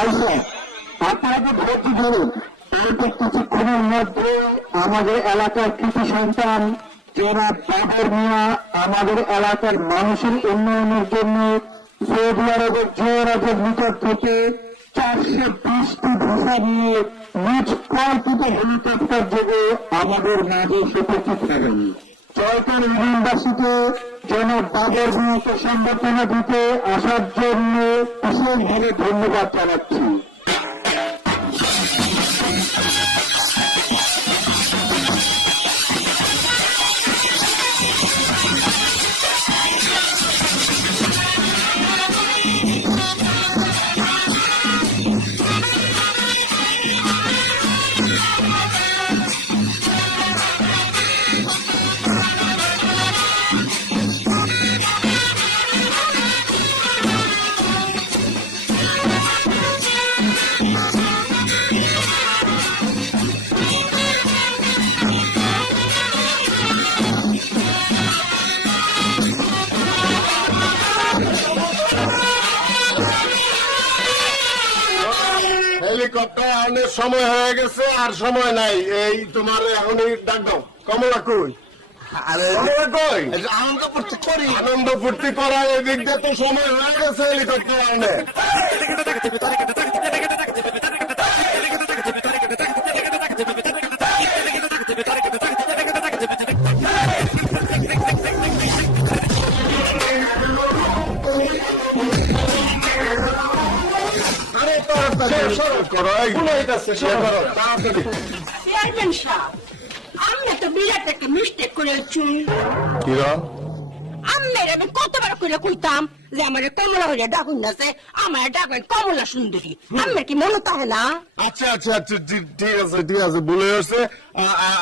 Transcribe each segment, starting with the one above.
আইসা আপনাকে ধৈর্য ধরুন। অল্প কিছুক্ষণের মধ্যে আমাদের এলাকার কৃষি সন্তান যারা বাবর মিয়া আমাদের এলাকার মানুষের উন্নয়নের জন্য সৌদি আরবের যুবরাজের নিকট থেকে 420টি ভিসা নিয়ে নিজ কল্পিত হেলিকপ্টার যোগে আমাদের মাঝে উপস্থিত হবেন। জয়কার ইউনিভার্সিটি জনাব বাবর মিয়াকে সংবর্ধনা দিতে আসার জন্য বিশেষভাবে ধন্যবাদ জানাচ্ছি। হেলিকপ্টার অনেক সময় হয়ে গেছে, আর সময় নাই। এই তোমার এখনই ডাক দাও। কমলা কই? আনন্দ ফুর্তি করি, আনন্দ ফুর্তি করার এদিক দিয়ে তো সময় হয়ে গেছে হেলিকপ্টার অনেক। আমি তো বিরাট একটা মিস্টেক করেছি। আমি কতবার করে কইতাম যে আমার কমলা হইলে ডাকুন না, আমার ডাকেন কমলা সুন্দরী। আমার কি মনে থাকে না? আচ্ছা আচ্ছা আচ্ছা, ঠিক আছে ঠিক আছে, ভুলে গেছে।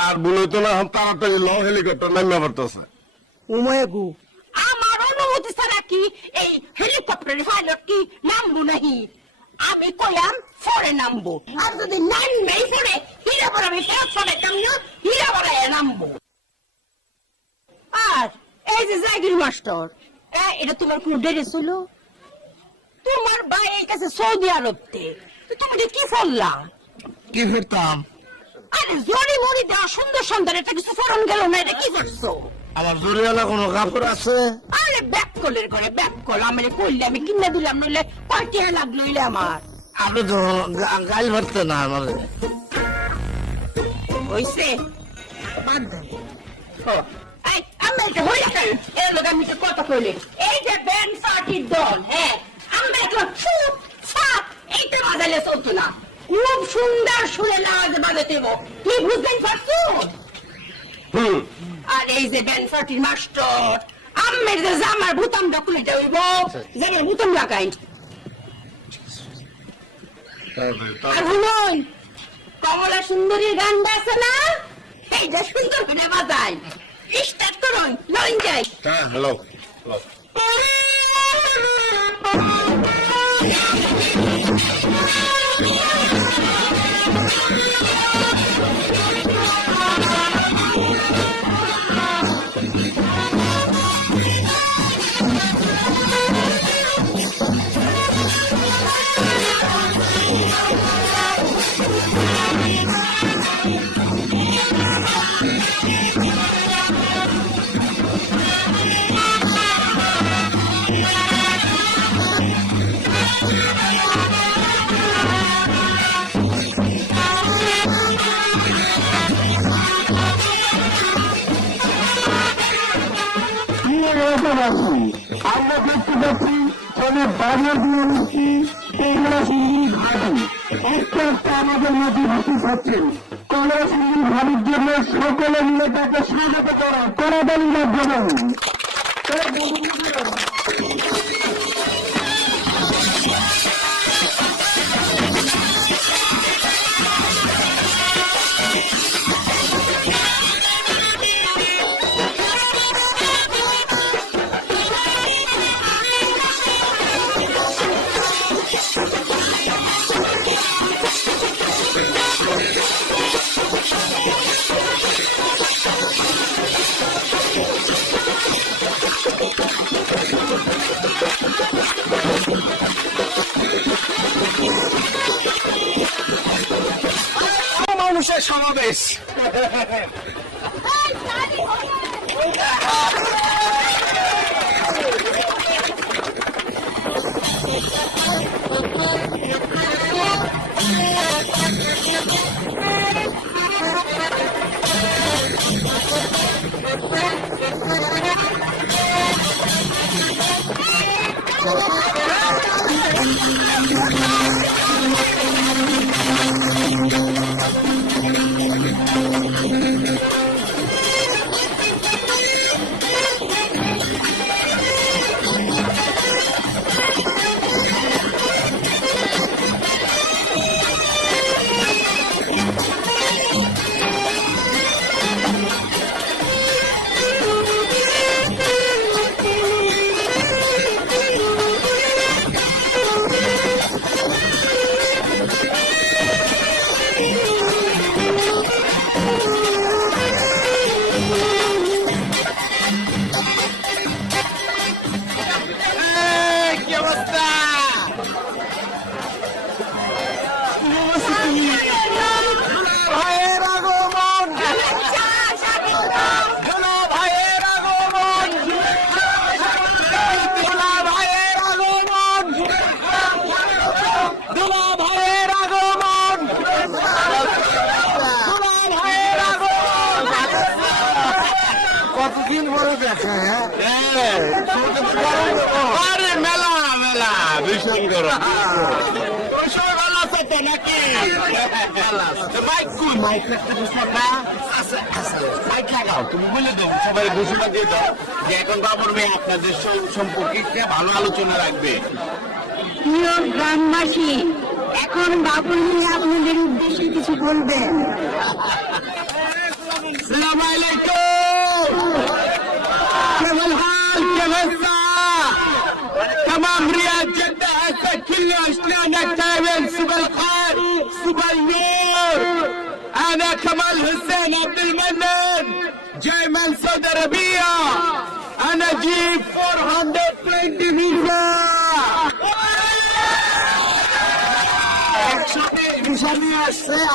আর ভুলে তো না, তাড়াতাড়ি ল, হেলিকপ্টার নামিয়ে পড়তেছে। উমায়াগু আমার অনুমতি ছাড়া কি এই হেলিকপ্টারের পাইলট কি নামবো নাহি? আমি কইলাম পরে নামবো, আর যদি নামবেই পরে হীরা বড় আমি ফেরত চলাইতাম না, হীরা বড় নামবো। আর এই যে জাগির মাস্টার, এটা তোমার কোন ডেরে ছিল? তোমার ভাই এই কাছে সৌদি আরবতে, তুমি কি ফললা? কি ফেরতাম? আরে জরি মরি দেওয়া সুন্দর সুন্দর এটা কিছু ফরন গেল না, এটা কি করছো? আমার জরিওয়ালা কোনো কাপড় আছে? আরে ব্যাক কলের ঘরে ব্যাক কল আমি করলে আমি কিনে দিলাম, নইলে পার্টি লাগলো আমার। আপনি তো গাল ভরতে না আমাদের। হইছে বাদ দেন। এই আমি এটা হই না, এর লোক আমি তো কথা কইলে এই যে ব্যান্ড পার্টির দল, হ্যাঁ আমরা তো চুপ চাপ এইটা বাজালে চলতো না, খুব সুন্দর সুরে আওয়াজ বাজাতে হবে, কি বুঝতেন পারছো? আর এই যে ব্যান্ড পার্টির মাস্টার আমের যে জামার বুতাম ডকুলেটা হইব, জামার বুতাম লাগাই। আর শুনুন, কমলা সুন্দরীর গানটা আছে না, এইটা সুন্দর করে বাজাই। স্টার্ট করুন, লাইন যাই। হ্যাঁ, হ্যালো। আমরা দেখতে পাচ্ছি বাড়ির দিয়ে মিষ্টি কমলা সুন্দরী ভাবি একটা একটা আমাদের মধ্যে উপস্থিত হচ্ছেন। কমলা সুন্দরী ভাবির জন্য সকলে মিলে তাকে স্বাগত করা করাদালির মাধ্যমে। সমাবেশ। কতদিন পরে দেখা, হ্যাঁ? আরে মেলা মেলা ভীষণ গরম। সবাই ভালো আছে তো নাকি? মাইক কোন? মাইক মাইক লাগাও, তুমি বলে দাও, সবাই ঘোষণা দিয়ে দাও যে এখন বাবর মেয়ে আপনাদের সম্পর্কে একটা ভালো আলোচনা রাখবে। প্রিয় গ্রামবাসী, এখন বাবুল মিয়া আপনাদের উদ্দেশ্যে কিছু বলবেন। السلام عليكم، كيف الحال؟ كيف الساعة؟ تمام رياض جدة هسه كله شلونك؟ تايبين؟ صبح الخير، صبح النور. أنا كمال حسين عبد المنان جاي من سعودي عربية. أنا جيب 420 فيزا.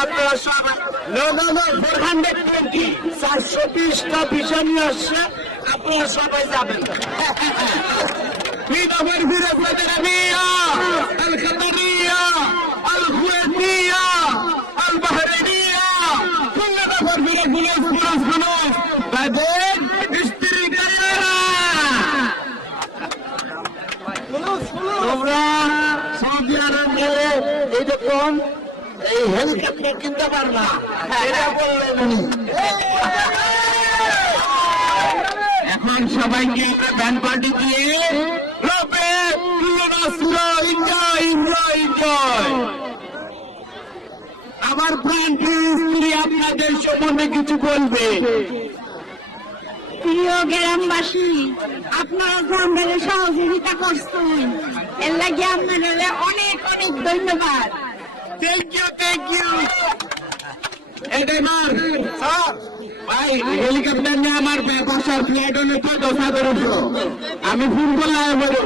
আপনারা সবাই 420টা ভিসা নিয়ে আসছে, আপনারা সবাই যাবেন। في دبر في السعودية العربية، القطرية، الكويتية، البحرينية، كل دبر في الفلوس. بعدين اشتري طيارة. তোমরা সৌদি আরব গেলে এইরকম এই হেলিকপ্টার কিনতে পারবা, এটা বললেন উনি। এখন সবাইকে একটা ব্যান্ড পার্টি দিয়ে আমার প্রাণ স্ত্রী আপনাদের সম্বন্ধে কিছু বলবে। প্রিয় গ্রামবাসী, আপনারা যে আমাদের সহযোগিতা করছেন, এর লাগে আপনাদের অনেক অনেক ধন্যবাদ। Thank you. এটাই মার ভাই, হেলিকপ্টার নিয়ে আমার বাসার ফ্লাইট হলে তো 10,000 উপর। আমি ফোন করলাম বলো।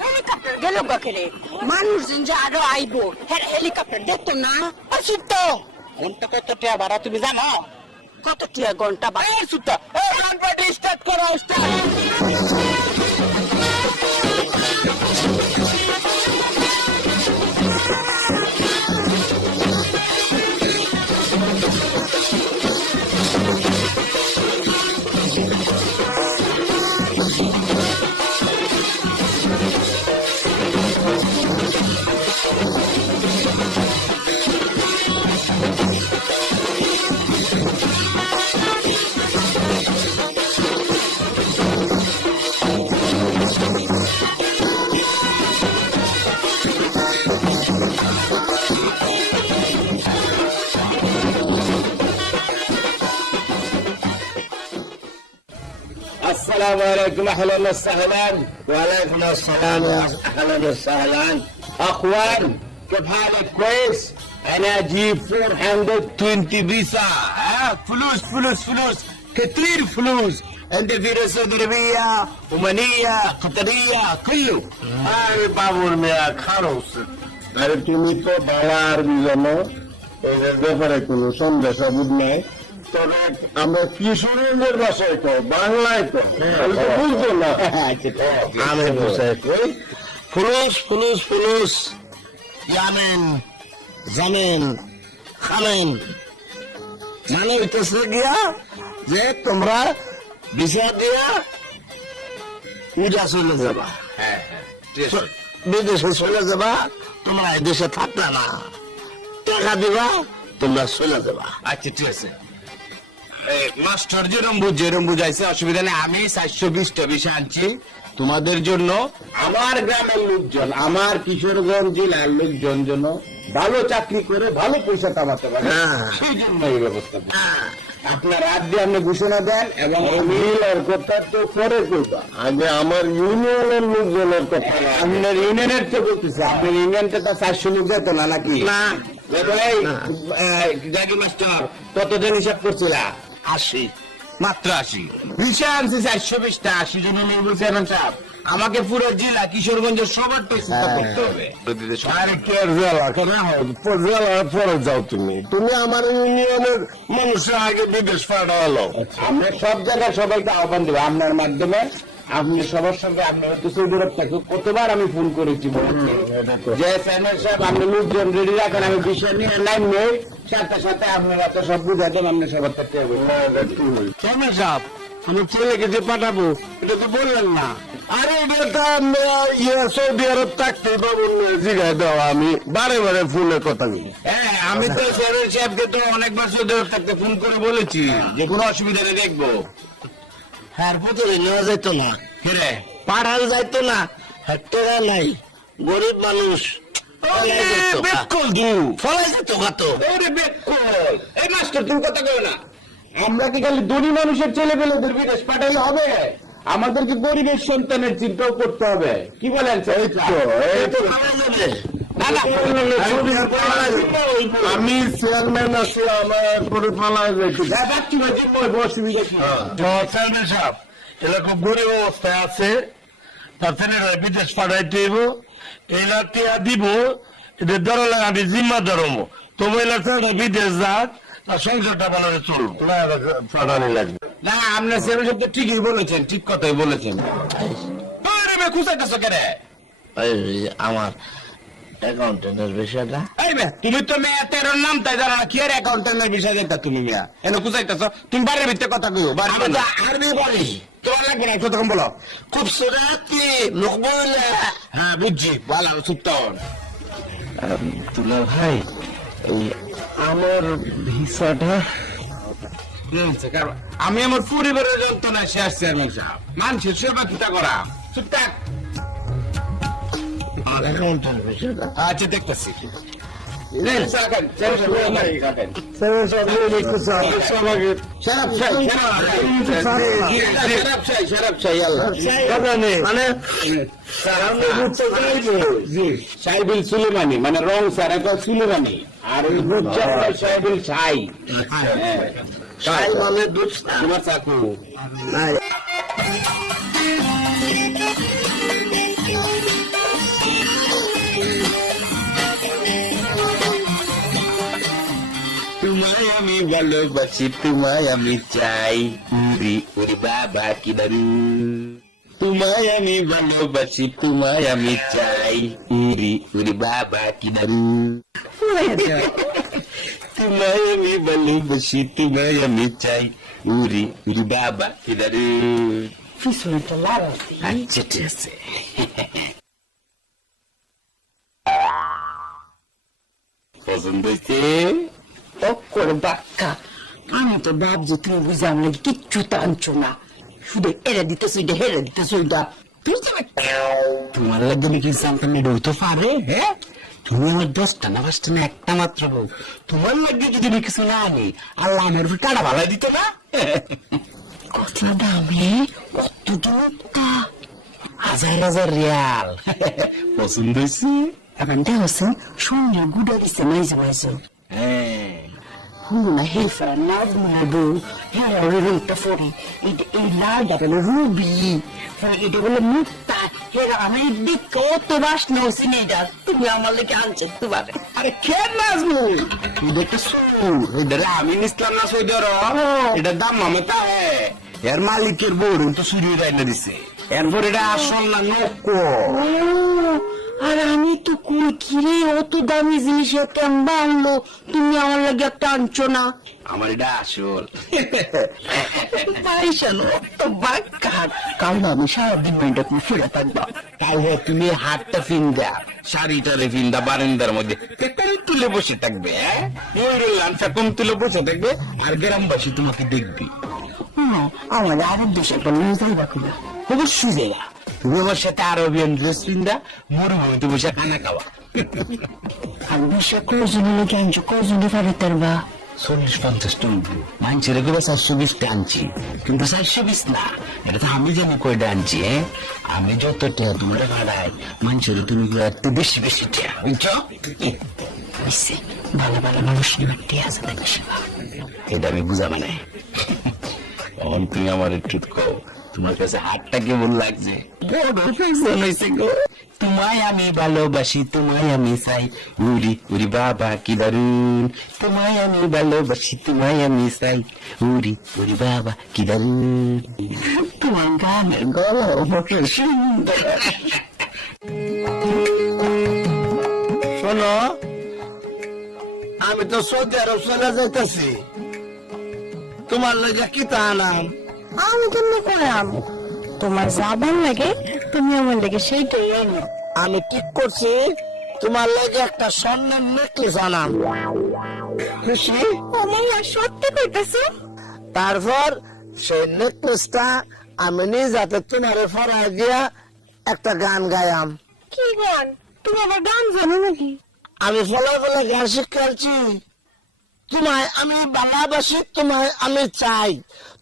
হেলিকপ্টার গেল গেলে মানুষজন যে আরো আইবো, হেলিকপ্টার দেখতো না? অসুস্থ ঘন্টা কত টাকা ভাড়া তুমি জানো? কত টিয়া ঘন্টা বা স্টার্ট করো, السلام عليكم، اهلا وسهلا. ওয়ালাইকুম আসসালাম, আহলান ওয়া সাহলান। اخوان كيف حالك كويس؟ انا اجيب 420 فيزا. فلوس فلوس فلوس كثير فلوس. عندي فيزا سعودية عربية عمانية قطرية كله. আরে বাবুর মেয়া খারস, আরে তুমি তো বালার বিজন্য এদের ব্যাপারে কোনো সন্দেহ সাবুদ নাই। তবে আমরা কিশোরীদের ভাষায় তো বাংলায় তো বুঝতো না। আমি বুঝাই কই ফুলুস ফুলুস ফুলুস ইয়ামেন জামেন খামেন মানে হইতেছে গিয়া যে তোমরা ভিসা দিয়া পূজা চলে যাবা, বিদেশে চলে যাবা, তোমরা এই দেশে থাকবে না, টাকা দিবা তোমরা চলে যাবা। আচ্ছা ঠিক আছে, মাস্টার যেরম বুঝাইছে অসুবিধা নেই। আমি 420টা বিষয় আনছি তোমাদের জন্য। আমার গ্রামের লোকজন, আমার কিশোরগঞ্জ জেলার লোকজন যেন ভালো চাকরি করে ভালো পয়সা কামাতে পারে, সেই জন্য এই ব্যবস্থা। আপনার রাত দিয়ে আপনি ঘোষণা দেন এবং মিলের কথা তো পরে করবা, আগে আমার ইউনিয়নের লোকজনের কথা। আপনার ইউনিয়নের তো বলতেছে, আপনার ইউনিয়নটা তো 400 লোক যেত না নাকি? না জাগি মাস্টার কতজন হিসাব করছিল? 80 মাত্র 80 বিষয় আনছে 420টা। 80 জন লোক বলছে এমন সাহেব আমাকে পুরো জেলা কিশোরগঞ্জের সবার চিন্তা করতে হবে। আরে কে জেলা কেন জেলার পরে যাও তুমি? তুমি আমার ইউনিয়নের মানুষের আগে বিদেশ পাঠালো। আমরা সব জায়গায় সবাইকে আহ্বান দেবো আপনার মাধ্যমে। আপনি সবার সঙ্গে আপনার সৌদি আরব থেকে কতবার আমি ফোন করেছি বলেছি যে চেয়ারম্যান সাহেব আপনি লোকজন রেডি রাখেন, আমি বিষয় নিয়ে লাইন নেই, সাথে সাথে আপনারা তো সব বুঝাই দেন, আপনি সবার থেকে চেয়ারম্যান সাহেব আমার ছেলেকে যে পাঠাবো এটা তো বললেন না। আরে বেটা সৌদি আরব থাকতে বাবুর জিগায় দেওয়া, আমি বারে বারে ফোনে কথা বলি। হ্যাঁ আমি তো চেয়ারম্যান সাহেবকে তো অনেকবার সৌদি আরব থাকতে ফোন করে বলেছি যে কোনো অসুবিধা নেই দেখবো। হ্যাঁ বোতলে নেওয়া যেত না, ফিরে পাঠাল যাইতো না, হ্যাঁ টাকা নাই, গরিব মানুষ ফলাই যেত কত। এই মাস্টার তুমি কথা কই না, আমরা কি খালি ধনী মানুষের ছেলে পেলেদের বিদেশ পাঠাইলে হবে? আমাদেরকে গরিবের সন্তানের চিন্তাও করতে হবে। কি বলেন আমি চেয়ারম্যান আছি, আমার করে পালায় চেয়ারম্যান সাহেব এরা খুব গরিব অবস্থায় আছে, তার ছেলেরা বিদেশ পাঠাইতে হইব, এই লাঠিয়া দিব, এদের ধরলে আমি জিম্মা ধরবো। তোমার ছেলেটা বিদেশ যাক, তার সংসারটা ভালো চলবো, পাঠানি লাগবে না। আপনার চেয়ারম্যান সাহেব তো ঠিকই বলেছেন, ঠিক কথাই বলেছেন। খুঁজাইতেছো কেন? আমার অ্যাকাউন্টেন্টের বিষয়টা। তুমি তো মেয়া 13 নাম তাই জানো না, কি আর অ্যাকাউন্টেন্টের বিষয় দেখতা তুমি মেয়া এনে খুঁজাইতেছো? তুমি বাড়ির ভিতরে কথা কইও, আরবি বলি তোমার লাগবে না, কথা কম বলো। খুব সুরাতি মকবুলা। হ্যাঁ বুঝছি, ভালো চুপ। দুলা ভাই আমার ভিসাটা আমি আমার পরিবারের যন্ত্রণায় শেষ চেয়ারম্যান সাহেব, মানুষের সেবা কিতা করা। চুপ থাক। অ্যাকাউন্টের বিষয়টা আচ্ছা দেখতেছি। সাইবিল সুলেমানি মানে রং স্যার, একটা সুলেমানি, আর ওই সাইবিল ছাই মানে দুধ তোমার চাকু। তোমায় আমি ভালোবাসি, তোমায় আমি চাই, উরি উরি বাবা কি দারু। তোমায় আমি ভালোবাসি, তোমায় আমি চাই, উরি উরি বাবা কি দারু। তোমায় আমি ভালোবাসি, তোমায় আমি চাই, উরি উরি বাবা কি দারু। আচ্ছা ঠিক আছে। পছন্দ হয়েছে? বাক্কা আমি তো ভাবছি তুমি বুঝলাম নাকি কিচ্ছু টানছো না, শুধু এরা দিতেছো এটা হেরে দিতেছো এটা। তোমার লাগে নাকি জানতাম এটা হইতে পারে? হ্যাঁ তুমি আমার 10টা না 5টা না একটা মাত্র বউ, তোমার লাগে যদি আমি কিছু না আনি আল্লাহ আমার উপর টাকা ভালাই দিত না। কত দামে? কত দূরতা? 1000 রিয়াল। পছন্দ হয়েছে? এখন দেখছেন সঙ্গে গুড়া দিচ্ছে মাইজে মাইজে না হেফা নাজ মারবো হ্যাঁ রুমটা ফোরে এই লাল ডাকানো রুবি এটা বলে মুক্তা হেরা আমি দিক কত বাস নাও সিনে যা তুমি আমার লেগে আনছে তোমার আরে খেয়ে নাচবো এটা একটা সুর এটা আমি নিসলাম না সৈদর এটা দাম মামতা এর মালিকের বউ তো চুরি রাইনা দিছে এরপর এটা আসল না নকো আর আমি তো কই কিরে অত দামি জিনিস কেমন আনলো তুমি আমার লাগে একটা আনছো না আমার এটা আসল পাইসানো তো বাক্কার কাল আমি সারাদিন মাইন্ডটা তুমি ফিরে থাকবা তাহলে তুমি হাতটা ফিন্দা শাড়িটারে ফিন্দা বারান্দার মধ্যে পেটারি তুলে বসে থাকবে লাঞ্চা কম তুলে বসে থাকবে আর গ্রামবাসী তোমাকে দেখবে আমার আরেক দেশে একটা নিয়ে যাইবা কিনা অবশ্যই যাইবা তুমি আমার সাথে আরবিয়ান ড্রেস ফিন্দা মরুভূমিতে বসে খানা খাওয়া আর বিশ্ব কয়জনে লোকে আনছো কয়জনে পারে তারবা 40-50 টন মানুষের এগুলো 420 আনছি কিন্তু 420 না এটা তো আমি জানি কয়টা আনছি আমি যত টেয়া তোমার ভাড়াই মানুষের তুমি একটু বেশি বেশি টেয়া বুঝছো ভালো ভালো মানুষ নিয়ে আছে দেখে এটা আমি বুঝা মানে এখন তুমি আমার একটু কও তোমার কাছে হাতটা কেমন লাগছে তোমায় আমি ভালোবাসি তোমায় আমি চাই উরি উরি বাবা কি দারুন তোমায় আমি ভালোবাসি তোমায় আমি চাই উরি উরি বাবা কি দারুন তোমার গানের গলা সুন্দর শোনো আমি তো সৌদি আরব চলে যাইতেছি তোমার লাগে কি তা আনাম আমি কেমনি করলাম তোমার যাবার লাগে তুমি আমার লাগে সেইটাই আনো আমি ঠিক করছি তোমার লাগে একটা স্বর্ণের নেকলেস আনাম খুশি আমার সত্যি কইতেছো তারপর সেই নেকলেসটা আমি নিজ হাতে তোমার ফরায় দিয়া একটা গান গায়াম কি গান তুমি আমার গান জানো নাকি আমি ফলা ফলা গান শিখাচ্ছি তোমায় আমি ভালোবাসি তোমায় আমি চাই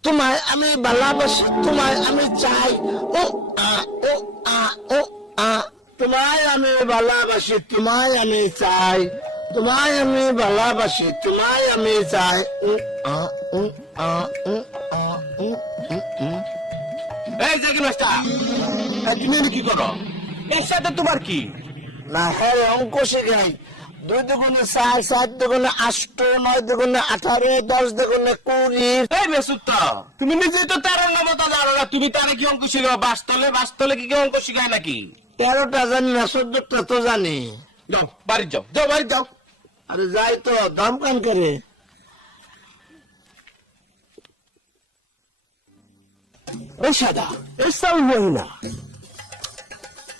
তোমায় আমি ভালোবাসি তোমায় আমি চাই ও আ ও আ ও আ তোমায় আমি ভালোবাসি তোমায় আমি চাই তোমায় আমি ভালোবাসি তোমায় আমি চাই আ ও আ ও আ ও এই জাকির মাস্টার তুমি কি করো এর সাথে তোমার কি না হ্যাঁ অঙ্ক শেখাই 2 দুগুণে 4 7 দুগুণে 8 9 দুগুণে 18 10 দুগুণে 20 এই মেসুত্তা তুমি নিজেই তো তার নামতা জানো না তুমি তারে কি অঙ্ক শিখাও বাস্তলে কি অঙ্ক শিখায় নাকি 13টা জানি না 14টা তো জানি যাও বাড়ি যাও যাও বাড়ি যাও আরে যাই তো দাম কান করে ওই সাদা এসব বই না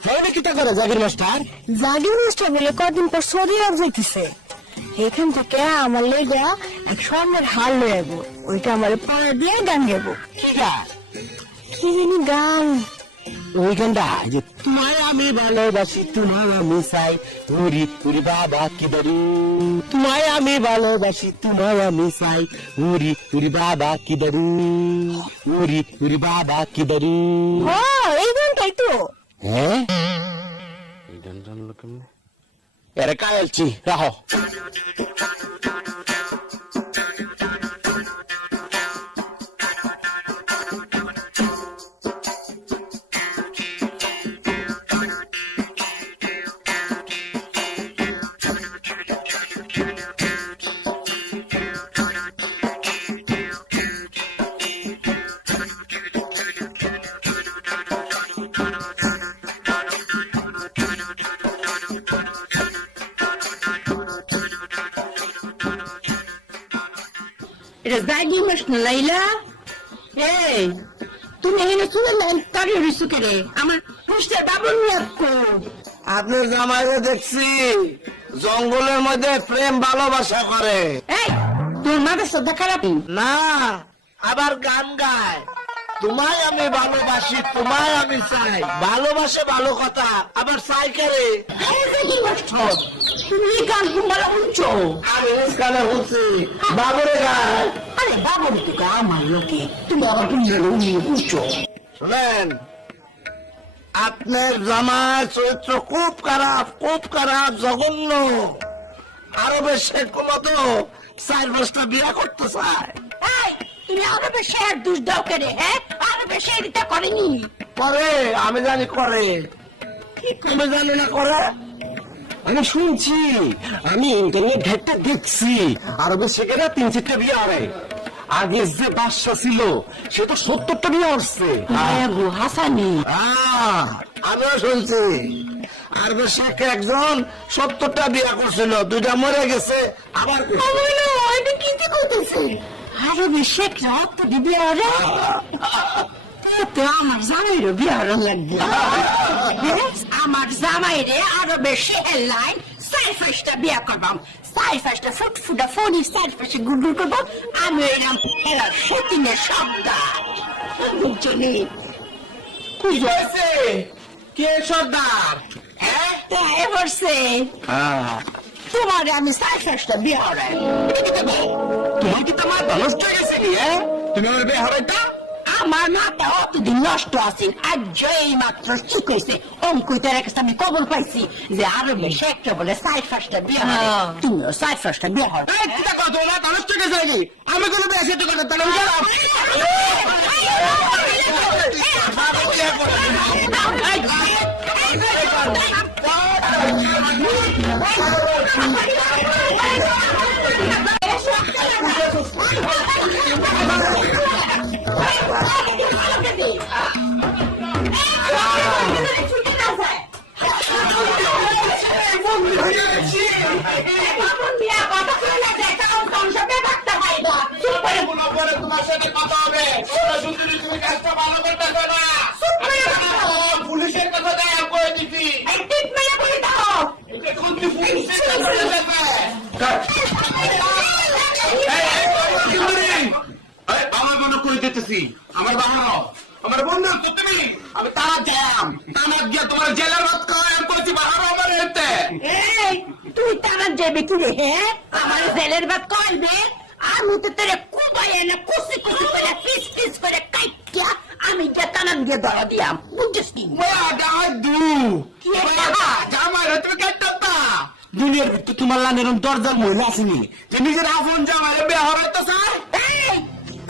হ্যাঁ কি তা করে জাকির মাস্টার জাগির মাস্টার বলে কদিন পর সৌদি আরব যাইতেছে এখান থেকে আমার লেগা এক স্বর্ণের হার লয়ে যাবো ওইটা আমার পরে দিয়ে গান গাবো কি গান কি জানি গান ওই গানটা যে তোমায় আমি ভালোবাসি তোমায় আমি চাই উরি উরি বাবা কি দারুন তোমায় আমি ভালোবাসি তোমায় আমি চাই উরি উরি বাবা কি দারুন উরি উরি বাবা কি দারুন ও এই গানটাই তো হ্যাঁ এই গান জানলো কেমনে এরে কায়ালছি রাহো এটা জাগির মাস্টার লাইলা এই তুমি এখানে শুনে না তারিয়ে রইছো কেরে আমার পুষ্টের বাবুর নিয়ে আপনার জামাইরে দেখছি জঙ্গলের মধ্যে প্রেম ভালোবাসা করে এই তোর মাথা শ্রদ্ধা খারাপ না আবার গান গায় তোমায় আমি ভালোবাসি তোমায় আমি চাই ভালোবাসে ভালো কথা আবার চাই করে তুমি এই গান তোমার উঠছো আমি গানে বলছি বাবুরে গায় আরে বাবুর তো আমার লোকে তুমি আবার তুমি উঠছো শুনেন আপনার জামাই চরিত্র খুব খারাপ জঘন্য। আরবের শেখ মতো 4-5টা বিয়া করতে চায়। এই, তুমি আরবের শেয়ার দোষ দাও কেন? হ্যাঁ, আরবের শেয়ার এটা করেনি। করে, আমি জানি করে। আমি জানি না করে। আমি শুনছি, আমি ইন্টারনেট ঘাটটা দেখছি, আরবের শেখেরা 3-4টা বিয়ে হয়। আগে যে বাদশা ছিল সে তো 70টা বিয়ে হচ্ছে। গো হাসানি, আমিও শুনছি আরবের শেখ একজন 70টা বিয়া করছিল, 2টা মরে গেছে। আবার কিনতে করতেছে আরবের শেখ রাত তো দিবি আরে তো আমার জামাইরও বিয়ার লাগবে। আমার জামাইরে আরবের শেখের লাইন 4-5টা বিয়া করবাম, 4-5টা ফুটফুটা ফোনি 4-5 গুড়গুড় করবো। আমি এরকম হেরা সতীনের সর্দার বুঝলি? হয়েছে কে সর্দার? হ্যাঁ, তাই বলছে তোমার আমি 4-5টা বিয়া হরাই। তোমার কি তোমার নষ্ট হয়ে গেছে নি? তুমি আমার বিয়ে হরাইতা? আমার মাথা অতদিন নষ্ট আছে, আজ এই মাত্র ঠিক হয়েছে। অঙ্কুইতার কাছে আমি খবর পাইছি যে আরবে শেখটা বলে 4-5টা বিয়া হয়, তুমিও 4-5টা বিয়া হয়। এই, কি তা কথা না, নষ্ট হয়ে গেছে নাকি? আমি কোনো বিয়ে সেটা করতে পারলাম না। তোমার সাথে কথা হবে, তুমি কাজটা ভালো করতেছো না। পুলিশের কথা দেয় করে দিচ্ছি। আমার মনে করে দিতেছি, আমার বাবা আমার বন্ধু তো তুমি, আমি তারা যাম তামাক গিয়া তোমার জেলার রাত খাওয়া করেছি বাহার আমার এতে। এই, তুই তারা যাবে কি রে? হ্যাঁ, আমার জেলের ভাত কইবে, আমি তো তোরে কুবাইয়া না কুচি কুচি করে পিস পিস করে কাইটিয়া আমি যে টানান দিয়ে ধরা দিয়াম, বুঝছিস কি? দুনিয়ার ভিতরে তোমার লাইনের দরজার মহিলা আসেনি যে নিজের আপন জামাইরে বিয়ে হরাইতে চায়। এই,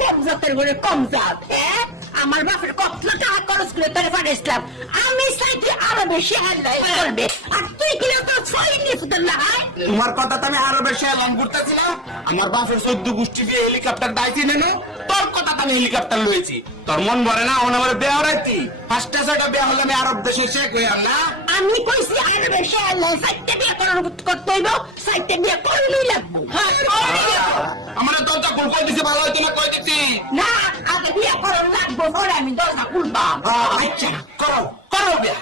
কম জাতের ঘরে কম জাত। হ্যাঁ, আমার বাপের কত টাকা খরচ করে তোরে পাঠাইছিলাম, আমি চাইতে আরো বেশি আল্লাহ করবে, আর তুই কিনা তোর ছয় নিয়ে ফুটার না হয়। তোমার কথা তো আমি আরো বেশি এলাম করতেছিলাম। আমার বাপের 14 গোষ্ঠী দিয়ে হেলিকপ্টার দাইছি নেন, তোর কথা তো আমি হেলিকপ্টার লয়েছি। তোর মন ভরে না ওন আমার বিয়ে হরাইতি? 5টা 6টা বিয়ে হলে আমি আরব দেশে শেখ হয়ে না। আমি কইছি আরো বেশি আল্লাহ চাইতে বিয়ে করতে হইব, চাইতে বিয়ে করলেই লাগবো। আমার দরজা খুল কই দিছি, ভালো হইতো না কই দিছি না, আগে বিয়ে করার লাগবো, পরে আমি দরজা খুলবাম। আচ্ছা করো করো বিয়া।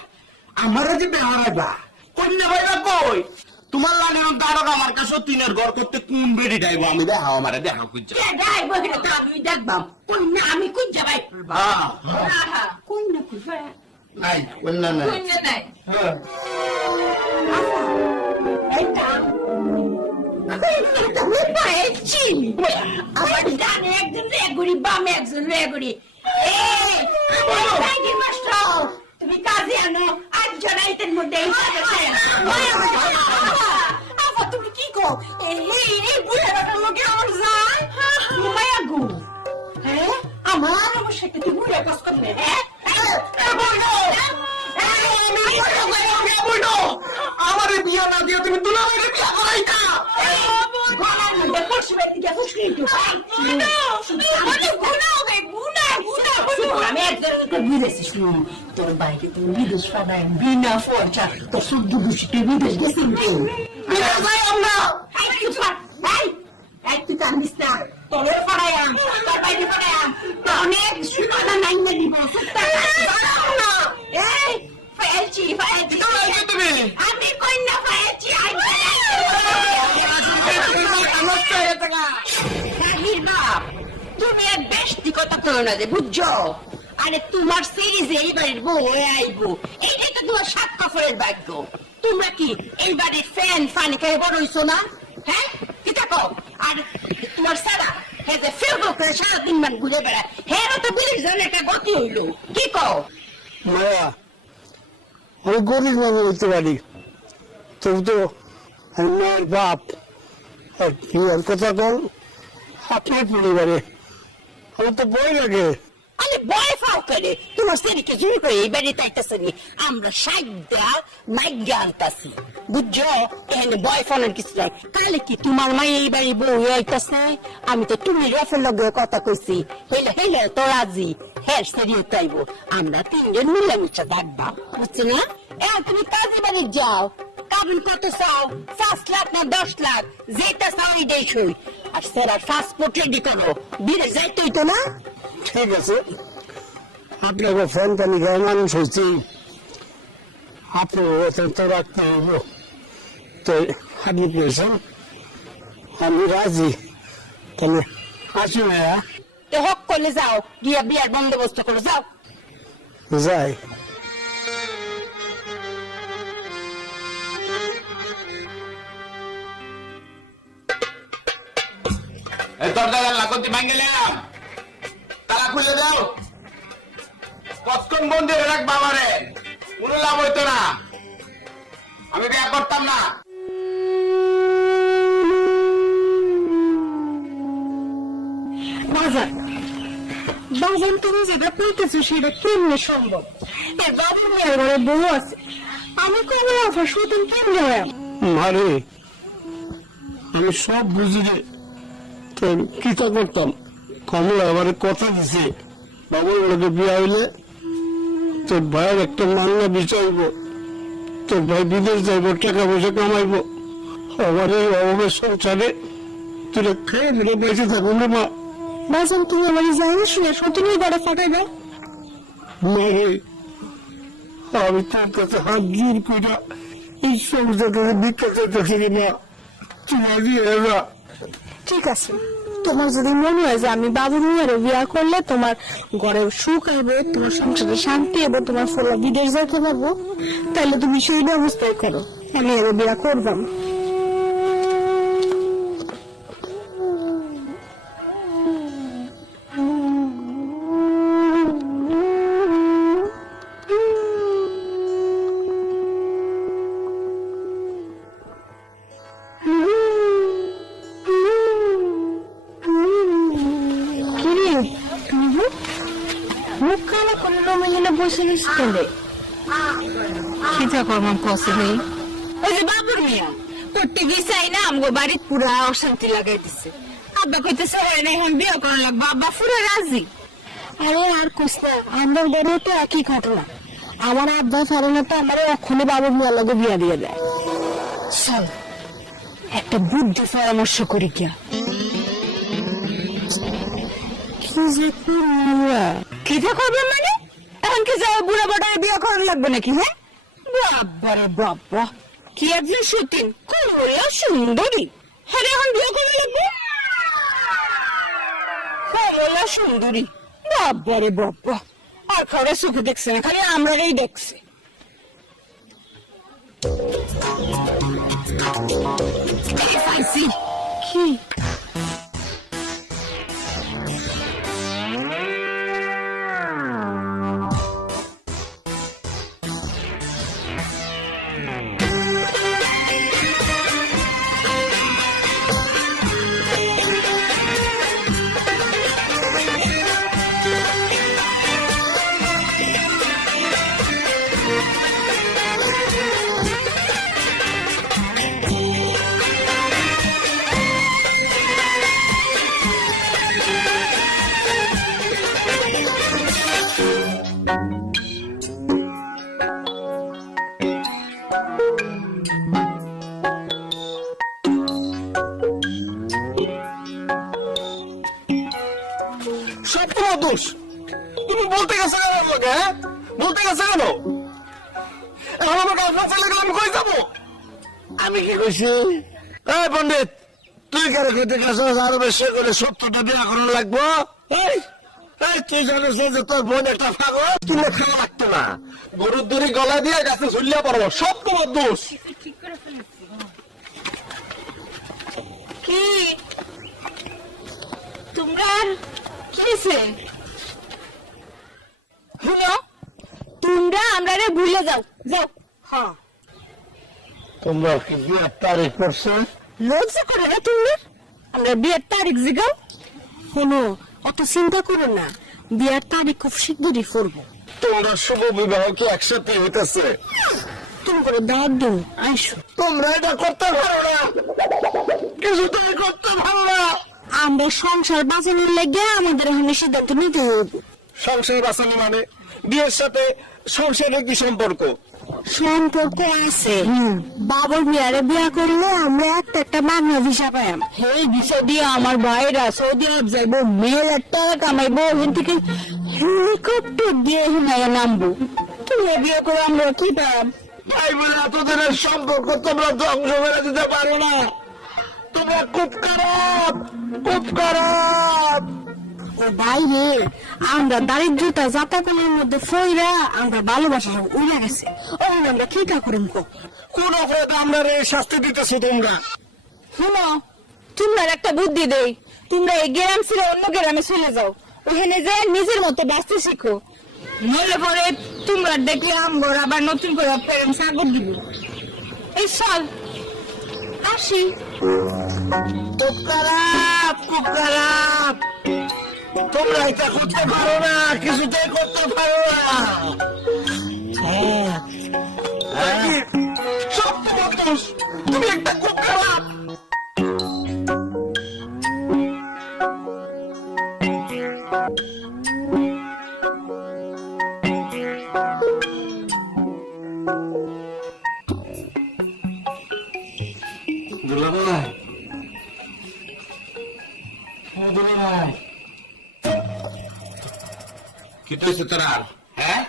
আমার যে বিয়ে হরাইবা কন্যা ভাইবা কই? তোমার লাইনের দাঁড়াক আমার কাছে তিনের ঘর করতে কোন বেড়ি ডাইবো? আমি দেখাও আমারে দেখাও খুঁজছে। যাইবো এটা তো আমি দেখবাম, কন্যা আমি খুঁজে বাই করবাম। কন্যা খুঁজবে নাই কন্যা নাই। কন্যা নাই এটা তুমি পাইছি। আমার ডানে একজন রেগুড়ি, বামে একজন রেগুড়ি। এই, আমার ব্যাগের মাস্টার, তুমি কাজে আনো, 8 জন আইতের মধ্যে আপা তুমি কি কো? এই বুড়া বেটার লোকে আমার যায় মায়া গো। হ্যাঁ, আমার সাথে তুই বুড়া কাজ করবে? হ্যাঁ, আমার বিয়ে না দিয়ে তুমি তুলা মেরে বিয়ে করাইতা? গলার মধ্যে পড়ছি বাইতে গিয়ে ফুসকি একটু আমি একজনকে বিদেশে শুনি, তোর বাইরে তোর বিদেশ পাঠায় বিনা পয়সা, তোর 14 গোষ্ঠী বিদেশ গেছি তুই কান্দিস না, তোর পাড়ায়াম তোর বাইরে পাড়ায়াম অনেক সুবিধা নাই না দিব। এই ফাইলছি তুমি আমি কন্যা ফাইলছি বাপ, তুমি এক বেশি কথা করো না যে, বুঝছো? আরে তোমার সিরিজে এই বাড়ির বউ হয়ে আইবো, এইটাই তো তোমার 7 কাপড়ের ভাগ্য। তোমরা কি এই বাড়ির ফ্যান ফানি খেয়ে বড় হইছো না? হ্যাঁ, কি থাকো? আর তোমার সারা হে যে ফেরবো করে সারাদিন মান ঘুরে বেড়ায়, হেরও তো 20 জনের একটা গতি হইলো, কি কও? আমি গরিব মানুষ হইতে পারি, তবু তো আমি মায়ের বাপ। আর বিয়ার কথা কল আপনার পরিবারে, আমার তো ভয় লাগে। আরে ভয় পাও করে? তোমার ছেলেকে জুড়ি করে এই বাড়ি তাইতেছে নি, আমরা সাইডা মাইগা আনতাছি, বুঝছো? এখানে ভয় পাওয়ার কিছু নাই। কালে কি তোমার মা এই বাড়ি বউ হইতাছে? আমি তো তুমি রফের লগে কথা কইছি, হেলে হেলে তো রাজি, হ্যাঁ সেরিয়ে তাইব। আমরা তিনজন মিলামিশা থাকবা, বুঝছো না? তুমি কাজে বাড়ি যাও, কাবিন কত চাও? 5 লাখ না 10 লাখ, যেটা চাও এটাই সই। আর স্যার পাসপোর্ট রেডি করো, বিদেশ যাইতে হইতো না? ঠিক আছে, আপনাকে ফোন পানি গায়ে মানুষ হয়েছি, আপনার বেতন তো রাখতে হইব। তো আপনি পেয়েছেন, আমি রাজি। তাহলে আসুন ভাইয়া, তো হক করলে যাও, গিয়া বিয়ার বন্দোবস্ত করো, যাও। যাই। দরজা জানলা করতে ভাঙ্গেলাম, তালা খুলে দাও। কতক্ষণ বন্ধ করে রাখ বাবারে, কোনো লাভ হইতো না, আমি বিয়া করতাম না। বাজান, বাজান তুমি যেটা বলতেছো সেটা কেমনে সম্ভব? এর বাবুর মেয়ের ঘরে বউ আছে, আমি কোনো অফার শুধু কেমনে হয়? মারে আমি সব বুঝি রে, তো কি তা করতাম? কমলা আমার কথা দিছে, বাবুর লোকে বিয়ে হইলে তোর ভাইয়ের একটা মান্না বিচারব, তোর ভাই বিদেশ যাইব, টাকা পয়সা কামাইব, আমার এই অভাবের সংসারে তোরা খেয়ে ফেলে বেঁচে থাকুন রে মা। বাজান তুমি আমার জানি শুনে সত্যি নিয়ে গড়ে ফাটাই দাও। মারে আমি তোর কাছে হাত জোর করে এই সংসার কাছে ভিক্ষা চাইতেছি রে মা, তুই রাজি হয়ে যা। ঠিক আছে, তোমার যদি মনে হয় যে আমি বাবুর মেয়ের বিয়া করলে তোমার ঘরে সুখ আইবে, তোমার সংসারে শান্তি হবে, তোমার ফলে বিদেশ যেতে পারবো, তাহলে তুমি সেই ব্যবস্থাই করো, আমি এর বিয়া করবাম। মুখ কালো করে রোমিলে বসে গেছি কেলে খিদা করবাম কষে হয়ে। ওই যে বাবুর মেয়া করতে গেছাই না, আমগো বাড়ির পুরা অশান্তি লাগাই দিছে। আব্বা কইতেছে হয় না, এখন বিয়ে করা লাগবে, আব্বা পুরো রাজি। আরে আর কইস না, আমার ঘরেও তো একই ঘটনা। আমার আব্বা পারে না তো আমার এখনই বাবুর মেয়ের লগে বিয়া দিয়ে দেয়। চল একটা বুদ্ধি পরামর্শ করি গিয়া। কি যে করবো? খিদা করবে মানে? এখন কি যাও বুড়া বাটার বিয়ে করা লাগবে নাকি? হ্যাঁ বাবারে বাবা, কি একজন সতীন, কমলা সুন্দরী, হ্যাঁ এখন বিয়ে করা লাগবে? কমলা সুন্দরী, বাবারে বাবা, আর খাওয়া চোখে দেখছে না, খালি আমরাই দেখছি। কি সব তোমার দোষ। তুমি বলতে গেছো আমার লোকে, হ্যাঁ বলতে গেছো কেন? এখন আমাকে আপনার ছেলে আমি কই যাবো? আমি কি কইছি? এই পণ্ডিত, তুই কেন কইতে গেছো আরো বেশি করে 70টা বিয়া করানো লাগবো? এই এই তুই জানিস যে তোর বোন একটা পাগল, কিনে খাওয়া লাগতো না, গরুর দড়ি গলা দিয়ে গাছে ঝুলিয়া পড়বো, সব তোমার দোষ। কি তোমরা কি হয়েছে? শুনো, তোমরা আমরা ভুলে যাও, যাও। হ্যাঁ, তোমরা কি বিয়ের তারিখ করছো? লজ্জা করে না তুমি? আমরা বিয়ের তারিখ জিগাও। শোনো, অত চিন্তা করো না, বিয়ের তারিখ খুব শীঘ্রই করবো। তোমরা শুভ বিবাহ কি একসাথে হইতেছে? তুমি করে দাওয়াত দিন, আইসো। তোমরা এটা করতে পারো না, কিছুতেই করতে পারো না। আমরা সংসার বাঁচানোর লেগে আমাদের এখানে সিদ্ধান্ত নিতে হবে। সংসার বাঁচানো মানে বিয়ের সাথে সংসারের কি সম্পর্ক? সম্পর্ক আছে। বাবুর মেয়ারে বিয়া করলে আমরা একটা বাংলা ভিসা পাইম। এই ভিসা দিয়ে আমার ভাইরা সৌদি আরব যাইবো, মেয়ের টাকা কামাইবো, ওখান থেকে হেলিকপ্টার দিয়ে হিমায় নামবো। তুমি বিয়ে করে আমরা কি পাম? ভাই বলে এতদিনের সম্পর্ক তোমরা ধ্বংস করে দিতে পারো না। তোমরা খুব খারাপ, খুব খারাপ। ও বাইরে আমরা দারিদ্রতা যাতায়াতের মধ্যে ফইরা আমরা ভালোবাসা সব উড়ে গেছে। ওখানে আমরা কি কা করুম? কোন অপরাধে আমরা শাস্তি দিতেছো তোমরা? শুনো, তোমরা একটা বুদ্ধি দেই, তোমরা এই গ্রাম ছেড়ে অন্য গ্রামে চলে যাও, ওখানে যে নিজের মতো বাঁচতে শিখো। নইলে পরে তোমরা দেখলে আমগর আবার নতুন করে প্রেম সাগর দিব। এই চল আসি। খুব খারাপ, খুব খারাপ। তোমরা এটা করতে পারো না, কিছুতেই করতে পারো না। সব তোমার দোষ। তুমি একটা খুব খারাপ। দুলাভাই, দুলাভাই, কি হয়েছে তোর আর? হ্যাঁ,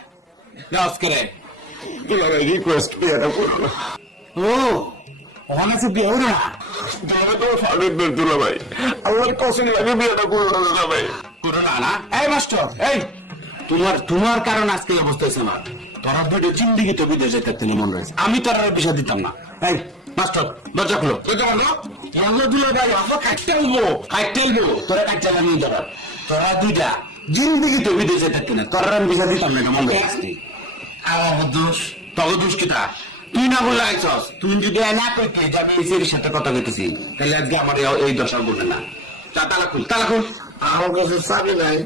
নাচ করে দুলাভাই রিকোয়েস্ট বিয়েটা করো না। ও ওখানে আছে বিয়ে না? তাহলে তো ফারুক দুলাভাই, আমার কসম লাগে বিয়েটা করো না দুলাভাই। করো না না? এই মাস্টার, এই তোমার কারণ আজকে এই অবস্থা হয়েছে আমার। তোরা দুটো চিন্দিগিত বিদেশে থাকতে মন রয়েছে, আমি তোর আর বিষয় দিতাম না। এই মাস্টার, দরজা খুলো। দরজা খুলো। আমরা দুলাভাই, আমরা কাটতে উঠবো, তোরা কাটতে আমি তোরা দুইটা জিন্দিগিত বিদেশে থাকতে না, তোর আমি বিষয় দিতাম না, এটা মন রাখছি। আমার দোষ, তবে দোষ কিটা? তুই না বলে আইছস, তুই যদি না কইতে যে আমি এই ছেলের সাথে কথা কইতেছি, তাহলে আজকে আমার এই দশা বলবে না। তালা খুল, তালা খুল। আমার কাছে চাবি নাই।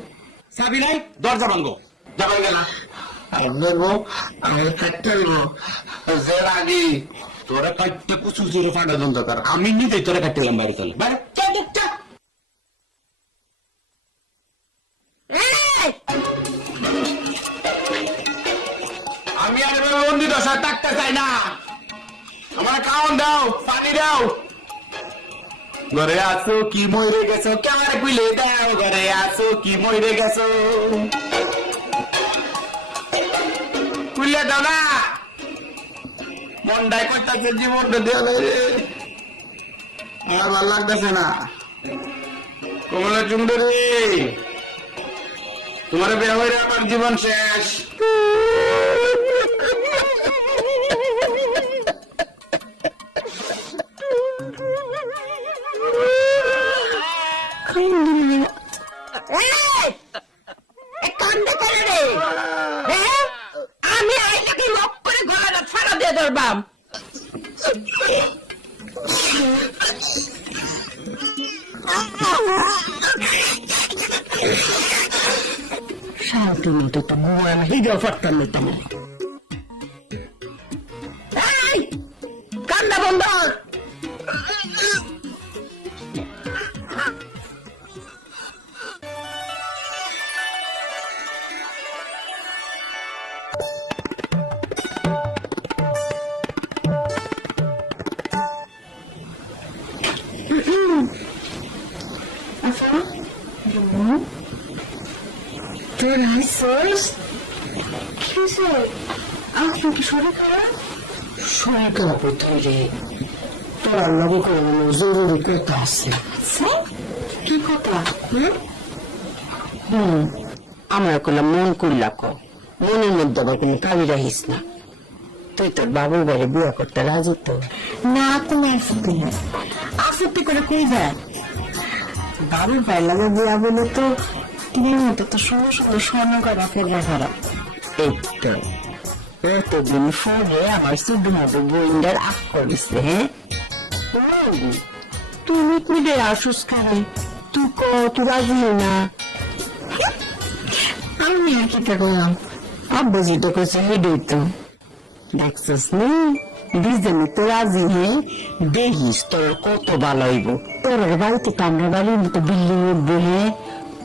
চাবি নাই? দরজা ভাঙ্গো। যাবে গেলা আপনার আমার কাটতে দেবো যে আগে তোরা কাটতে কুচুল চুরে ফাটা দন্ত কর, আমি নিজেই তোরা কাটলাম বাইরে চলে বাইরে। আমি আর বন্দি দশা থাকতে চাই না। আমার খাওয়ান দাও, পানি দাও। ঘরে আছো কি মরে গেছো, কেমন কুইলে দাও। ঘরে আছো কি মরে গেছো, কুইলে দাও না। মনটাই করতেছে জীবনটা দেওয়া আমার ভালো লাগতেছে না। কমলা চুন্ডরি, তোমার বিয়ে হয়ে আমার জীবন শেষ। আমি আইলাকে লক করে গলাটা ছাড়া দিয়ে ধরবাম। শান্তি মতো তো ঘুমায় না, হিজাও ফাটতাম না তেমন। কান্না বন্ধ। তোর হাসছিস? আপনি কি শরীর খারাপ? শরীর খারাপ হইতে রে, তোর লগে কোনো জরুরি কথা আছে। কি কথা? আমরা করলাম মন করলা ক, মনের মধ্যে আবার কোনো কাবি রাখিস না। তুই তোর বাবুর বাড়ি বিয়ে করতে রাজি তো? না, তুমি আসতে না, আসতে করে কই যায়? বাবুর বাড়ি লাগে বিয়া বলে তো তিনের মতো তো সুন্দর সুন্দর স্বর্ণ করা ফেলা খারাপ। এই তো এতদিন পরে আমার শুধু মতো গোয়েন্দার আগ করেছে। হ্যাঁ তুমি তুলে আসুস কারে, তুই কত রাজি না। আমি আর কি করলাম, আব্বা যেটা করছে হেডেই তো দেখছিস নি, দুজনে তো রাজি। হ্যাঁ দেখিস তোর কত ভালো হইব। তোর বাড়িতে কামরা বাড়ির মতো বিল্ডিং উঠবে। হ্যাঁ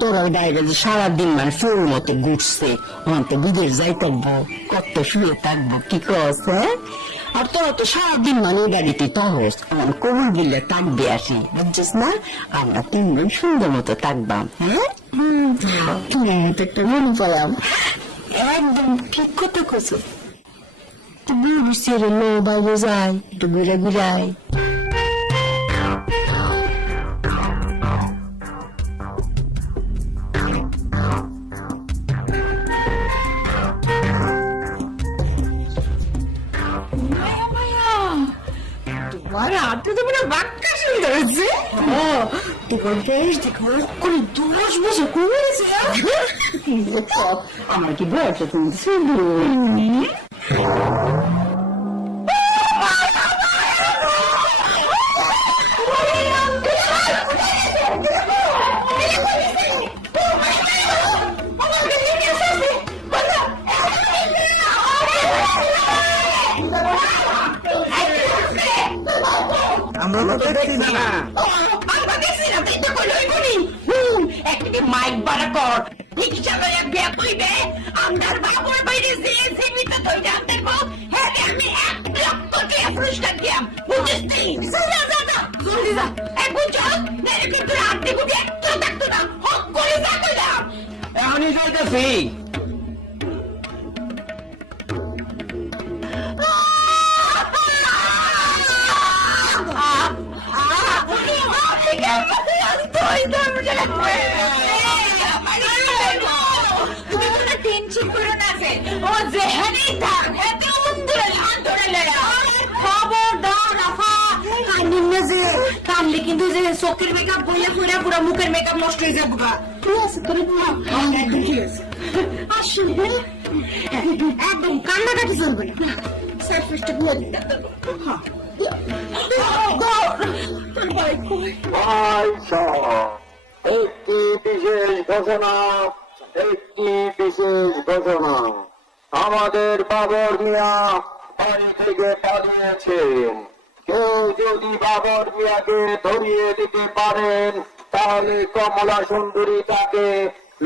তোর গায়ে সারাদিন মানে ফোর মতো ঘুরছে, অন্ত বিদেশ যাই থাকবো, কত শুয়ে থাকবো, কি কস? হ্যাঁ আর তোরা তো সারাদিন মানে গাড়িতে তহস, আমার কবুল বিলে থাকবে আসি, বুঝছিস না? আমরা তিনজন সুন্দর মতো থাকবাম। হ্যাঁ তুমি তো একটা মনে পেলাম, একদম ঠিক কথা কইছো। তুমি বুঝছিস লো বাইরে যাই, একটু ঘুরে ঘুরাই। তোমার হাতে তো মানে বাক্কা সুন্দর হয়েছে। তোমার বয়স দেখো করে 10 বছর কমেছে। আমার কি বয়সটা তুমি সুন্দর। আমরা তো দেখছি না। আমরা দেখছি না, তুই তো কইলই বলি। একদিকে মাইক বাড়া কর, রিকশা লইয়া বিয়া কইবে, আমদার বাবুর বাইরে যে জীবিত তুই জানতে পাও, হ্যাঁ আমি 1 লক্ষ টাকা পুরস্কার দিয়াম, বুঝছিস তুই? যা যা যা, জলদি যা, এখন চল, নাহলে কিন্তু রাতে গুটি একটু থাকতো না, হক করে যা কইলাম। এখনই যাইতেছি। টেনশন করো না, ও যেখানেই থাক, এত উন্দরে খবরদার রাফা, কান্দিন যে কান্দলে কিন্তু যে চোখের মেকআপ বইয়া ফুরা পুরা মুখের মেকআপ নষ্ট হয়ে যাবো। ঠিক আছে তোর একদম ঠিক আছে, আসলে একদম কান্নাকাটি চলবে না, সার্ফেসটা গুলো দিতে একটি বিশেষ ঘোষণা, একটি বিশেষ ঘোষণা। আমাদের বাবর মিয়া বাড়ি থেকে পালিয়েছেন। কেউ যদি বাবর মিয়াকে ধরিয়ে দিতে পারেন তাহলে কমলা সুন্দরী তাকে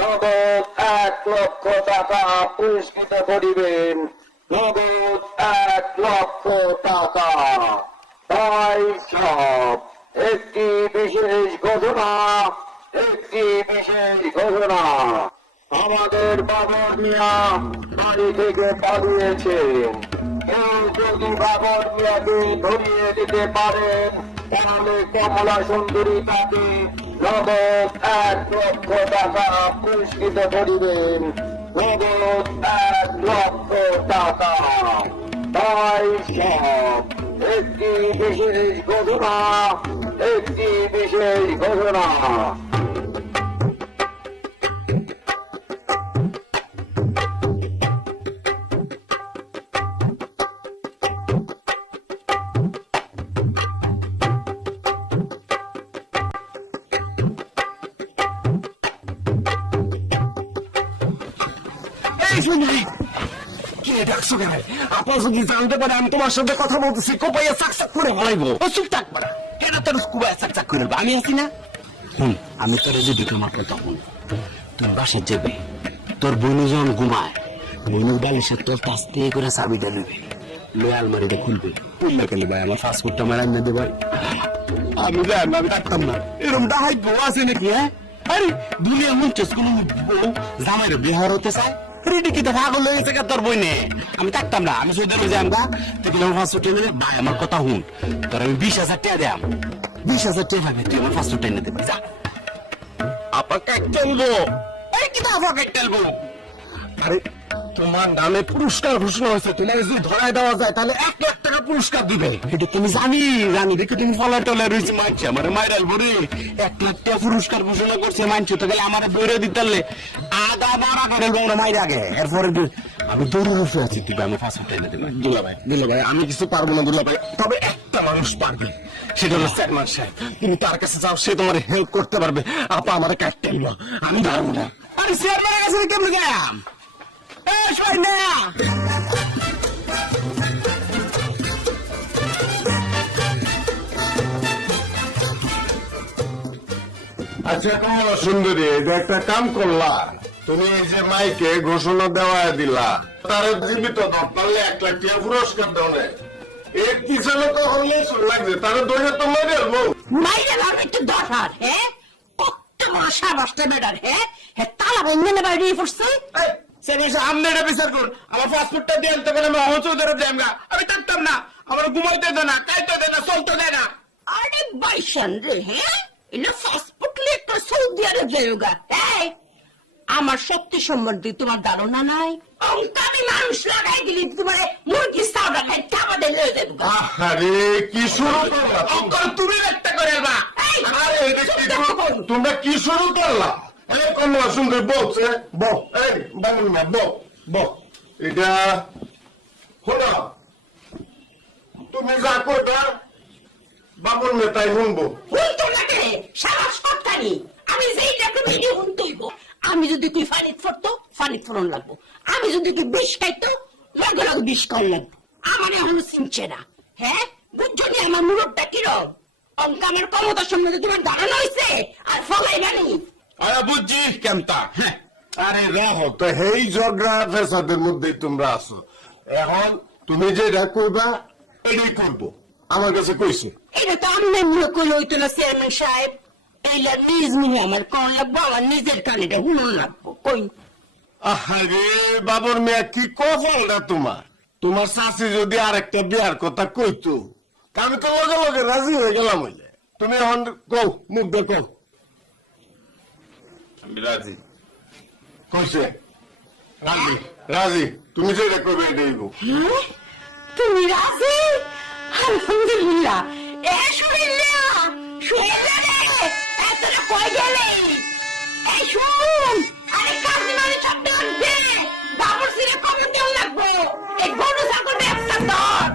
নগদ 1 লক্ষ টাকা পুরস্কৃত করিবেন। নগদ 1 লক্ষ টাকা। তাই সব একটি বিশেষ ঘোষণা, একটি বিশেষ ঘোষণা। আমাদের বাবর মিয়া বাড়ি থেকে পালিয়েছেন। কেউ যদি বাবর মিয়াকে ধরিয়ে দিতে পারেন তাহলে কমলা সুন্দরী তাকে নগদ 1 লক্ষ টাকা পুরস্কৃত করিবেন। নগদ 1 লক্ষ টাকা। তাই সব একটি বিশেষ ঘোষণা, একটি বিশেষ ঘোষণা। ডাকছো কেন? আপনার যদি জানতে পারে আমি তোমার সাথে কথা বলতেছি, কোপাইয়া চাকচাক করে ফেলাইবো। ও চুপ থাক পারা, এটা তোর কুবাইয়া চাকচাক করে আমি আছি না। আমি তোর যদি তোমাকে তখন তোর বাসে যাবে, তোর বোনু যখন ঘুমায়, বোনুর বালিশের তোর আস্তে করে চাবিটা নেবে, লয়ে আলমারিটা খুলবে। বললে ভাই আমার পাসপোর্টটা আমার আইনা দে ভাই। আমি থাকতাম না, এরকম ডাহাই বউ আছে নাকি? হ্যাঁ আরে দুনিয়া মুখছে কোন বউ জামাইরে বিহার হতে চায়? পাগল হয়ে গেছে তোর বই নে। আমি থাকতাম না, আমি সৌদি আরবে যাই দেখলাম পাসপোর্ট এনে ভাই আমার কথা হুন, তোর আমি 20,000 টাকা দেয়াম। 20,000 টাকা পাবে, তুই আমার পাসপোর্ট এনে দেবে। যা আপা কাক চলবো, এই কি আপা কাক চলবো? আরে তোমার নামে পুরস্কার ঘোষণা হয়েছে, তোমার যদি ধরাই দেওয়া যায় তাহলে 1 লাখ টাকা পুরস্কার দিবে। এটা তুমি জানি দেখে তুমি ফলা টলা রয়েছে মানছে আমার মাইরাল ভরে 1 লাখ টাকা পুরস্কার ঘোষণা করছে মানছো, তো গেলে আমার বইরে দিতে পারলে আদা বাড়া করে আমরা মাইরে আগে। এরপরে আমি দৌড়ের উপরে আছি, তুই আমি পাসপোর্ট এনে দেবে। দুলা ভাই আমি কিছু পারবো না দুলা ভাই, তবে একটা মানুষ পারবে, সেটা হলো চেয়ারম্যান সাহেব। তুমি তার কাছে যাও, সে তোমার হেল্প করতে পারবে। আপা আমার কাটতে এলো, আমি পারবো না। আরে চেয়ারম্যানের কাছে কেমন গেলাম? সবাই না আচ্ছা কমলা সুন্দরী, এটা একটা কাম করলা তুমি, এই যে মাইকে ঘোষণা দেওয়া দিলা, তার জীবিত পারলে 1 লাখ টাকা পুরস্কার দাও না। এর কি ছিল তো হলে লাগছে, তারা দৌড়ে তো মেরে আলবো। মাইরে আর একটু দরকার, হ্যাঁ? কত বড় সাবাসটা বেটার, হ্যাঁ? হ্যাঁ, তালা ভেঙে বাইরে পড়ছে। আপনি এটা বিচার করুন, আমার পাসপোর্টটা দিয়ে আনতে পারে, আমি অহচৌধুরী জায়গা আমি থাকতাম না, আমার ঘুমাইতে দেয় না, খাইতে দেয় না, চলতে দেয় না। আরে বাইশান রে, হ্যাঁ? এটা পাসপোর্ট নিয়ে একটা সৌদি আরব জায়গা, হ্যাঁ? আমার শক্তি সম্বন্ধে তোমার ধারণা নাই? অঙ্কামি মানুষ লাগাই দিলি তোমার মুরগি সাউডা খাই আমাদের লয়ে যাবো। আরে কি শুরু করলা অঙ্কল তুমি একটা করে আলবা। আরে তোমরা কি শুরু করলা? এই কমলা সুন্দরী বলছে বল, এই বাঙালি না বল বল, এটা শোনো, তুমি যা করবা বাবুর নেতাই শুনবো। হুনতো লাগে সারা সপ্তাহে আমি যেই দেখো ভিডিও হুনতইব। আমি যদি তুই ফানিত ফরতো ফানিত ফরন লাগবো, আমি যদি তুই বিষ খাইতো লগে লগে বিষ খাওয়ান লাগবো। আমার এখনো চিনছে না, হ্যাঁ? বুঝছো নি আমার মুরব্বটা কিরম? অঙ্ক আমার ক্ষমতার সম্বন্ধে তোমার ধারণা হয়েছে আর ফলাই জানি। আরে বুঝছি কেমতা। হ্যাঁ আরে রাহো তো, এই ঝগড়া ফেসাদের মধ্যেই তোমরা আছো। এখন তুমি যেটা করবা এটাই করবো, আমার কাছে কইছে। এটা তো আমি মনে করলে হইতো না চেয়ারম্যান সাহেব। এইটা নিজ মুহে আমার কন লাগবো, আমার নিজের কানেটা হুনুন লাগবো। কই আরে বাবুর মেয়া কি কপালটা তোমার, তোমার শাশি যদি আরেকটা বিয়ার কথা কইতো আমি তো লগে লগে রাজি হয়ে গেলাম। হইলে তুমি এখন কও, মুখ দেখো। আমি রাজি। কইছে রাজি, রাজি, তুমি যেটা করবে এটাই গো। হ্যাঁ? তুমি রাজি? আলহামদুলিল্লাহ। এ শুনিল্লা শুনিল্লা রে, এতটা কই গেলে? এই শুন, আরে কাজী মানে শব্দ করবে, বাবুর সিরে কবে দেওয়া লাগবো? এই গরু ছাগল ব্যবসা ধর।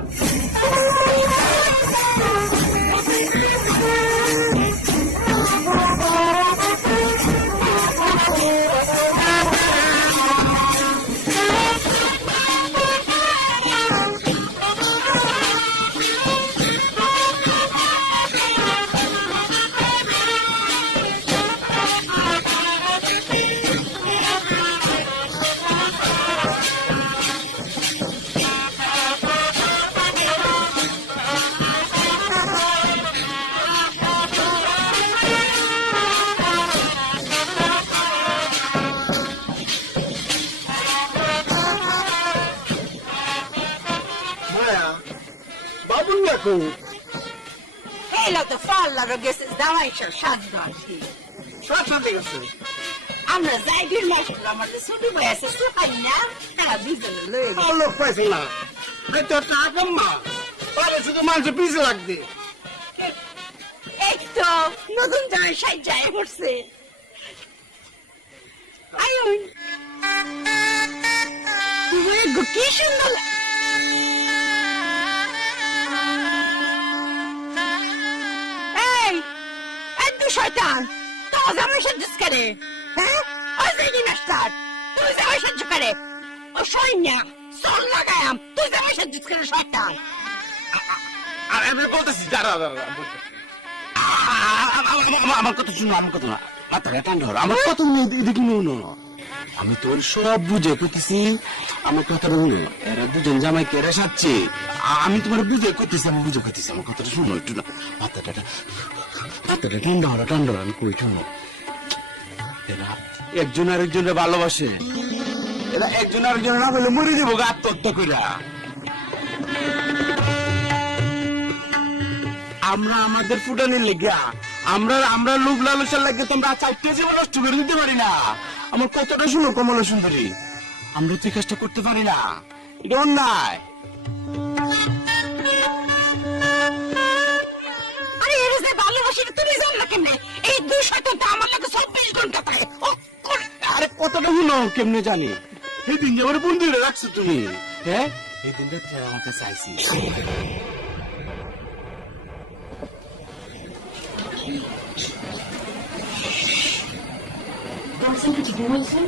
বাবুর না কো এই লোক তো ফাল্লারও গেছে দাওয়াইশার সাজগর। সব সাথে গেছে। আমরা যাই দিন মাস আমাদের ছোট ভাই আছে সুখাই না, তারা দুজনে লয়ে গেছে। লোক পাইছে না, তো টাকা মা তাহলে শুধু মানুষের পিছিয়ে লাগবে। এই তো নতুন জামাই সাজ্জায় পড়ছে। আয়ুন কি সুন্দর এই এত শয়তান, তো জামাই সাজ্জাস করে, হ্যাঁ? ওই যে জিনিসটার তুই জামাই সাজ্জ করে, ও সৈন্য চল লাগায়াম, তুই জামাই সাজ্জাস করে শয়তান। আর আমি বলতেছি দাঁড়া দাঁড়া, আমার কথা শুনো, আমার কথা না, মাথাটা ঠান্ডা হলো, আমার কথা এদিকে শুনো। আমি তোর সব বুঝে করতেছি, আমার কথাটা শুনো। এরা দুজন জামাই কেড়ে সাচ্ছে, আমি তোমার বুঝে করতেছি, আমি বুঝে করতেছি, আমার কথাটা শুনো একটু না। মাথাটা ঠান্ডা হলো, ঠান্ডা হলো, আমি কই শুনো। এরা একজন আরেকজনের ভালোবাসে, এরা একজন আরেকজনের না বলে মরে যাবো আত্মহত্যা কইরা। আমরা আমাদের ফুটানির লেগে, আমরা লোভ লালসার লাগে তোমরা চারটে জীবন নষ্ট করে দিতে পারি না। আমার কতটা শুনো কমলা সুন্দরী, আমরা তো এই কাজটা করতে পারি না, এটা অন্যায়। আরে এর যে ভালোবাসি তুমি জান না কেমনে? এই দুই শয়তানটা আমার লাগে 24 ঘন্টা থাকে। আরে কতটা শুনো কেমনে জানি, এই দিন যে আমার বন্ধু রাখছো তুমি, হ্যাঁ এই দিনটা আমাকে চাইছি। বলছেন কি ঠিক বলছেন?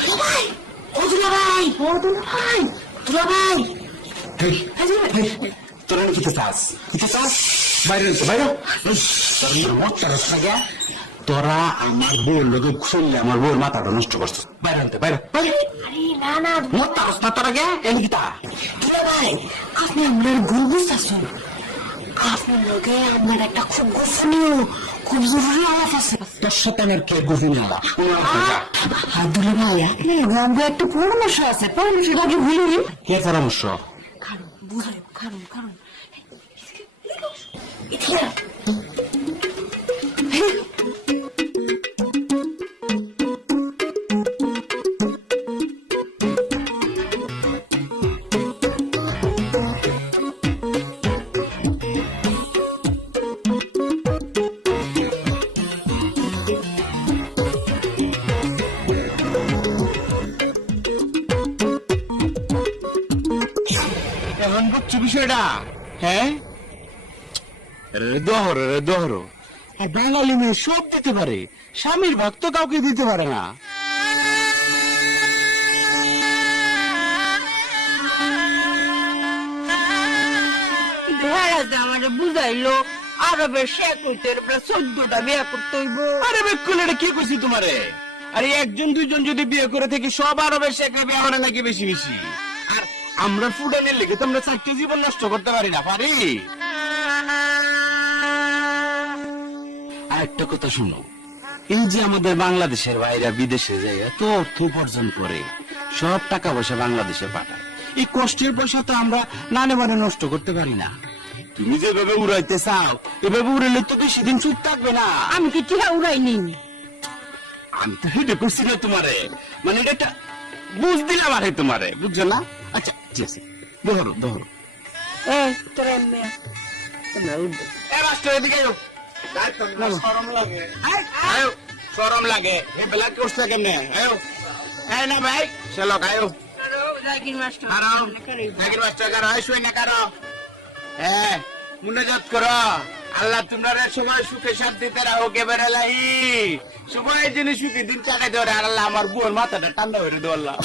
দুলাভাই, ও দুলাভাই, ও দুলাভাই, দুলাভাই। তোরা কিতে চাস, কিতে চাস? বাইরে বাইরে মতটা রাস্তা গিয়া তোরা আমার বউর লোকে শুনলে আমার বউর মাথাটা নষ্ট করছিস। বাইরে আনতে বাইরে বাইরে। আরে না না মতটা রাস্তা তোরা গিয়া এলি কিতা? দুলাভাই, আপনি আপনার ভুল বুঝতেছেন। আপনার লোকে আপনার একটা খুব গোপনীয়, খুব জরুরি আলাপ আছে। তোর সাথে আমার কে গুফি না আর দুলাভাই, আপনার আমাকে একটা পরামর্শ আছে, পরামর্শটা আগে ভুলিনি। কে পরামর্শ? কারণ বুঝাই, কারণ এখন বুঝছো বিষয়টা? হ্যাঁ দোহর আর বাঙালি মেয়ে সব দিতে পারে, স্বামীর ভক্ত কাউকে দিতে পারে না। আমাদের বুঝাইলো আরবের শেখ হইতে 14টা বিয়ে করতে হইব। আরে বেকুল, এটা কি কইছি তোমারে? আরে একজন দুইজন যদি বিয়ে করে থাকি সব আরবের শেখা বিয়ে করে নাকি বেশি বেশি? আর আমরা ফুডানের লেগে তো আমরা 4টা জীবন নষ্ট করতে পারি না, পারি? আর একটা কথা শুনো, এই যে আমাদের বাংলাদেশের বাইরে বিদেশে যায় এত অর্থ উপার্জন করে, সব টাকা পয়সা বাংলাদেশে পাঠায়, এই কষ্টের পয়সা তো আমরা নানে মানে নষ্ট করতে পারি না। তুমি যেভাবে উড়াইতে চাও এভাবে উড়াইলে তো বেশি দিন চুপ থাকবে না। আমি কি টিহা উড়াইনি? আমি তো হেঁটে করছি না তোমারে, মানে এটা বুঝ দিলাম আরে তোমারে, বুঝছো না? আচ্ছা ঠিক আছে, দোহরো এই তোর এমনি মাস্টার এদিকে আয়ো। আয়ো, শরম লাগে এ বেলা করছে কেমনে? আয়ো এই না ভাই চলো আয়ো। জাকির মাস্টার জাকির মাস্টার কারো শুই না কারো, হ্যাঁ মুনাজাত করো। আল্লাহ তোমরা সবাই সুখে শান্তিতে রাখো, কেবার এলাই সবাই যিনি সুখী দিন কাটাই ধরে। আর আল্লাহ আমার বউর মাথাটা ঠান্ডা হয়ে দেবো আল্লাহ।